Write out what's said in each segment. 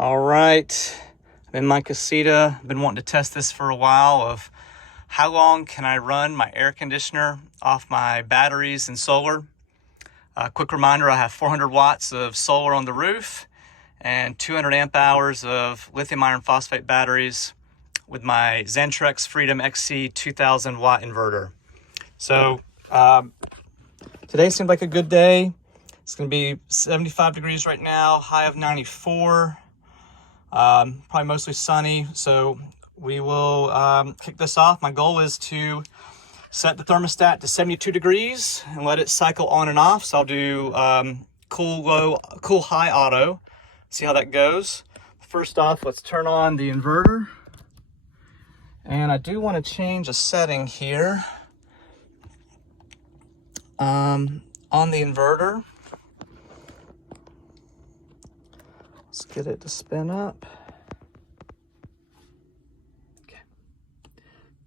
All right, I'm in my casita. I've been wanting to test this for a while of how long can I run my air conditioner off my batteries and solar. Quick reminder, I have 400 watts of solar on the roof and 200 amp hours of lithium iron phosphate batteries with my Xantrex Freedom XC 2000 watt inverter. So today seemed like a good day. It's going to be 75 degrees right now, high of 94. Probably mostly sunny, so we will kick this off. My goal is to set the thermostat to 72 degrees and let it cycle on and off. So I'll do cool high auto, see how that goes. First off, let's turn on the inverter. And I do want to change a setting here on the inverter. Let's get it to spin up. Okay.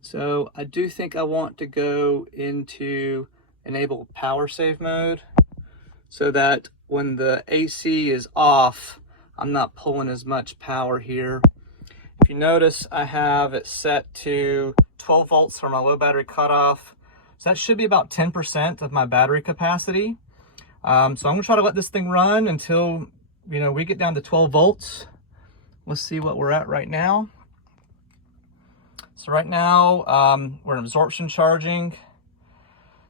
So I do think I want to go into enable power save mode so that when the AC is off, I'm not pulling as much power here. If you notice, I have it set to 12 volts for my low battery cutoff. So that should be about 10% of my battery capacity. So I'm gonna try to let this thing run until we get down to 12 volts. Let's see what we're at right now. So right now, we're in absorption charging.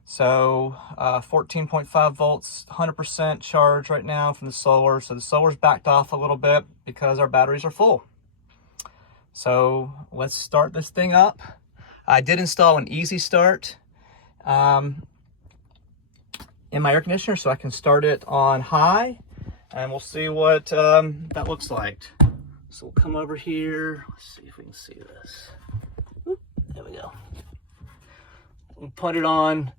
So 14.5 volts, 100% charge right now from the solar. So the solar's backed off a little bit because our batteries are full. So let's start this thing up. I did install an EasyStart in my air conditioner so I can start it on high. And we'll see what that looks like. So we'll come over here. Let's see if we can see this. Oop, there we go. We'll put it on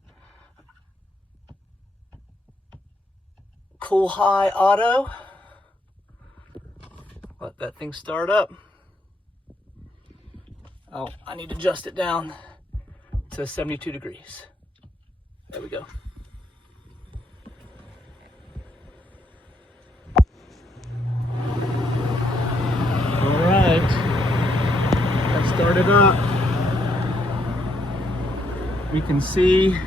cool high auto. Let that thing start up. Oh, I need to adjust it down to 72 degrees. There we go. Started up. We can see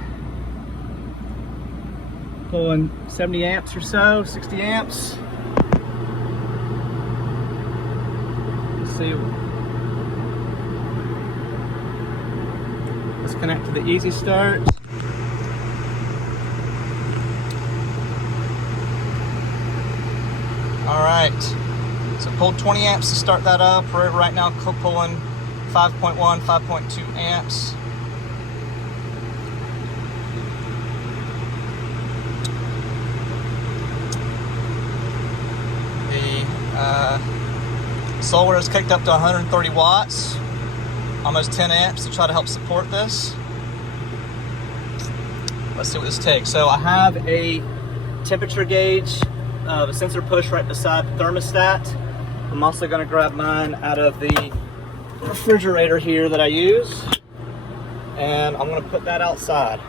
pulling 70 amps or so, 60 amps. Let's see. Let's connect to the EasyStart. All right. So pulled 20 amps to start that up. We're right now pulling 5.1, 5.2 amps. The solar is kicked up to 130 watts, almost 10 amps to try to help support this. Let's see what this takes. So I have a temperature gauge, a sensor push right beside the thermostat. I'm also going to grab mine out of the refrigerator here that I use, and I'm going to put that outside.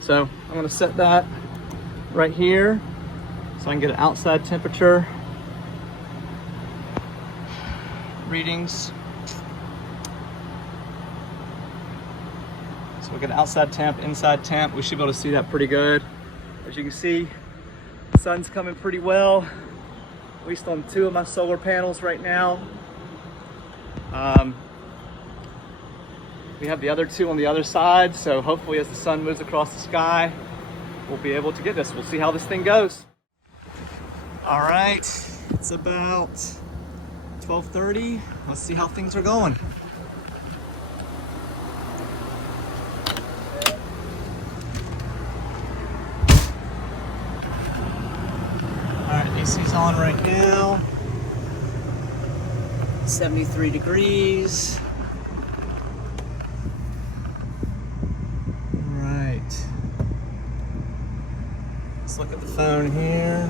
So I'm going to set that right here so I can get an outside temperature readings. So we get outside temp, inside temp. We should be able to see that pretty good. As you can see, the sun's coming pretty well, at least on 2 of my solar panels right now. We have the other 2 on the other side, so hopefully as the sun moves across the sky, we'll be able to get this. We'll see how this thing goes. All right, it's about 12:30. Let's see how things are going. AC's on right now. 73 degrees. All right. Let's look at the phone here.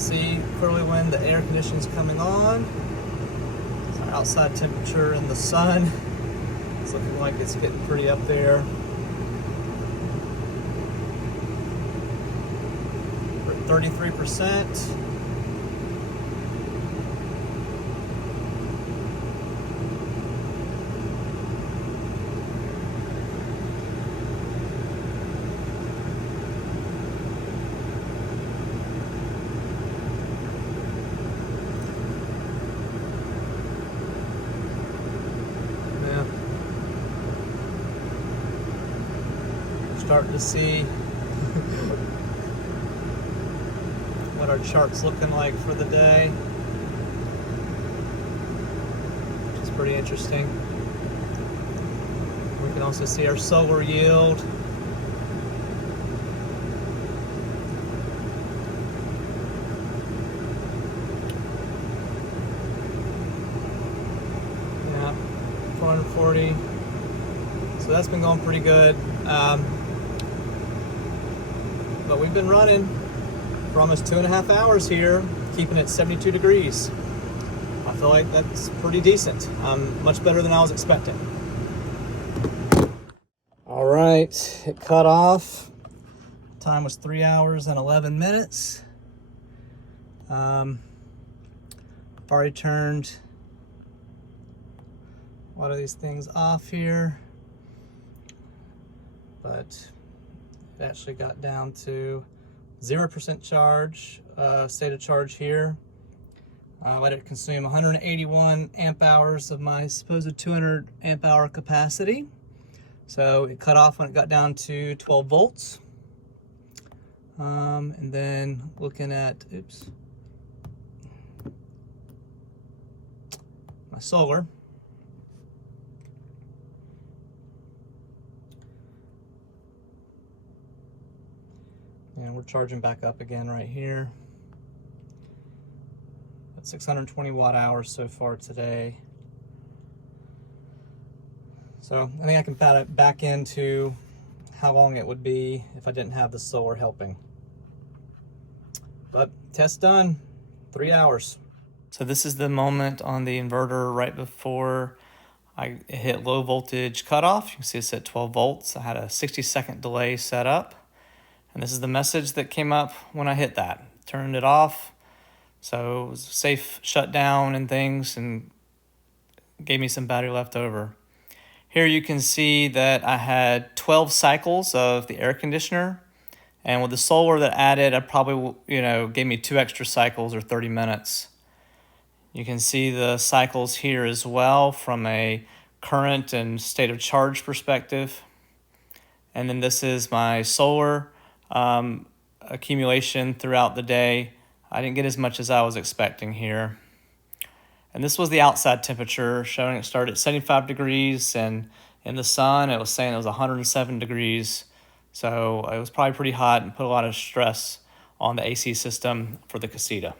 see clearly when the air conditioning is coming on. It's our outside temperature in the sun. It's looking like it's getting pretty up there. We're at 33%. Starting to see what our chart's looking like for the day, which is pretty interesting. We can also see our solar yield. Yeah, 440. So that's been going pretty good. But we've been running for almost 2.5 hours here, keeping it 72 degrees. I feel like that's pretty decent. Much better than I was expecting. All right, it cut off. Time was 3 hours and 11 minutes. I've already turned a lot of these things off here, but it actually got down to 0% charge, state of charge here. I let it consume 181 amp hours of my supposed 200 amp hour capacity. So it cut off when it got down to 12 volts. And then looking at, my solar. And we're charging back up again right here. At 620 watt hours so far today. So I think I can pat it back into how long it would be if I didn't have the solar helping. But test done, 3 hours. So this is the moment on the inverter right before I hit low voltage cutoff. You can see it's at 12 volts. I had a 60-second delay set up. And this is the message that came up when I hit that. Turned it off, so it was a safe shutdown and things, and gave me some battery left over. Here you can see that I had 12 cycles of the air conditioner, and with the solar that added, I probably, gave me 2 extra cycles or 30 minutes. You can see the cycles here as well from a current and state of charge perspective. And then this is my solar accumulation throughout the day. I didn't get as much as I was expecting here. And this was the outside temperature, showing it started at 75 degrees, and in the sun it was saying it was 107 degrees. So it was probably pretty hot and put a lot of stress on the AC system for the casita.